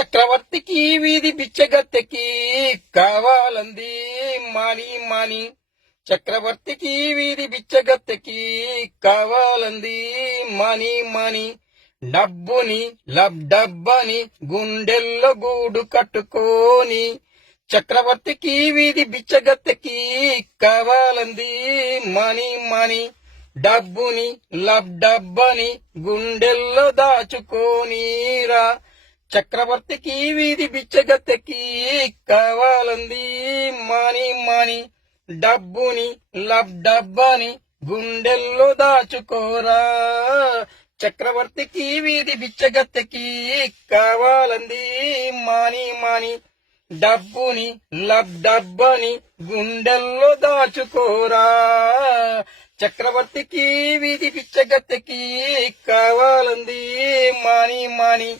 చక్రవర్తికి వీధి బిచ్చగత్తెకి కావాలంది మాని మాని. చక్రవర్తికి వీధి బిచ్చగత్తెకి కావాలంది మాని మాని. డబ్బుని డబ్బని గుండెల్లో గూడు కట్టుకోని. చక్రవర్తికి వీధి బిచ్చగత్తెకి కావాలంది మాని మాని. డబ్బుని డబ్బని గుండెల్లో దాచుకోనీరా. చక్రవర్తికి వీధి బిచ్చగత్తెకి కావాలంది మాని మాని. డబ్బుని డబ్బని గుండెల్లో దాచుకోరా. చక్రవర్తికి వీధి బిచ్చగత్తెకి కావాలంది మాని మాని. డబ్బుని డబ్బని గుండెల్లో దాచుకోరా. చక్రవర్తికి వీధి బిచ్చగత్తెకి కావాలంది మాని మాని.